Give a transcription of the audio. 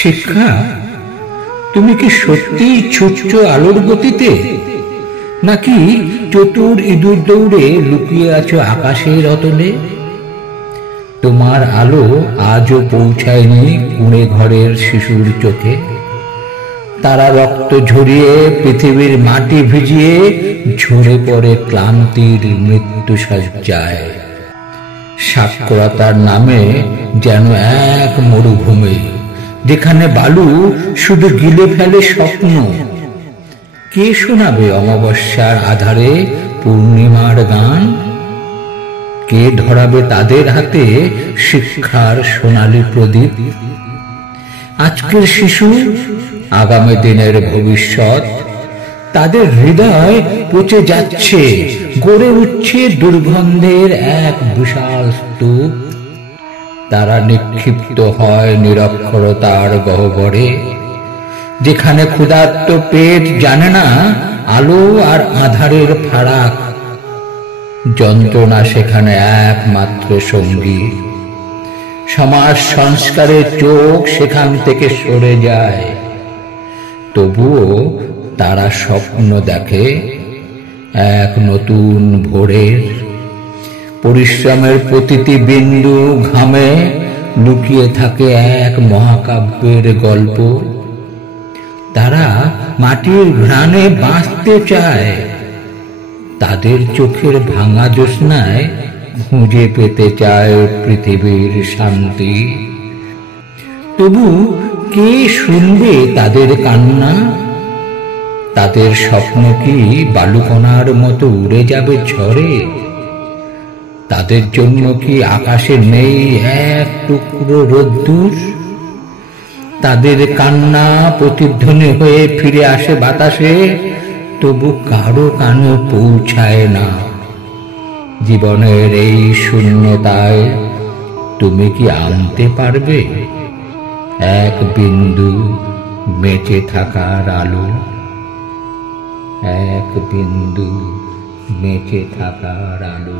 শিক্ষা, তুমি কি সত্যি ছুটছ আলোর গতিতে, নাকি চতুর ইঁদুর দৌড়ে লুকিয়ে আছো আকাশের অতলে? তোমার আলো আজও পৌঁছায়নি কুঁড়ে ঘরের শিশুর চোখে। তারা রক্ত ঝরিয়ে পৃথিবীর মাটি ভিজিয়ে ঝরে পড়ে ক্লান্তির মৃত্যু সজ্জায়। সাক্ষরতার নামে যেন এক মরুভূমি, যেখানে বালু শুধু গিলে ফেলে স্বপ্ন। কে শোনাবে অমাবস্যার আধারে পূর্ণিমার গান? কে ধরাবে তাদের হাতে শিক্ষার সোনালী প্রদীপ? আজকের শিশু আগামী দিনের ভবিষ্যৎ। তাদের হৃদয় পচে যাচ্ছে, গড়ে উঠছে দুর্গন্ধের এক বিশাল স্তূপ। তারা নিক্ষিপ্ত হয় নিরক্ষরতার গহ্বরে, যেখানে ক্ষুধার্ত পেট জানে না আলো আর আঁধারের ফারাক। যন্ত্রণা সেখানে একমাত্র সঙ্গী। সমাজ সংস্কারের চোখ সেখান থেকে সরে যায়। তবুও তারা স্বপ্ন দেখে এক নতুন ভোরের। পরিশ্রমের প্রতিটি বিন্দু ঘামে লুকিয়ে থাকে এক মহাকাব্যের গল্প। তারা মাটির ঘ্রাণে বাঁচতে চায়, তাদের চোখের ভাঙা জ্যোৎস্নায় খুঁজে পেতে চায় পৃথিবীর শান্তি। তবু কে শুনবে তাদের কান্না? তাদের স্বপ্ন কি বালুকণার মতো উড়ে যাবে ঝড়ে? তাদের জন্য কি আকাশে নেই এক টুকরো রোদ্দুর? তাদের কান্না প্রতিধ্বনি হয়ে ফিরে আসে বাতাসে, তবু কারো কানে পৌঁছায় না। জীবনের এই শূন্যতায় তুমি কি আনতে পারবে এক বিন্দু বেঁচে থাকার আলো? এক বিন্দু বেঁচে থাকার আলো।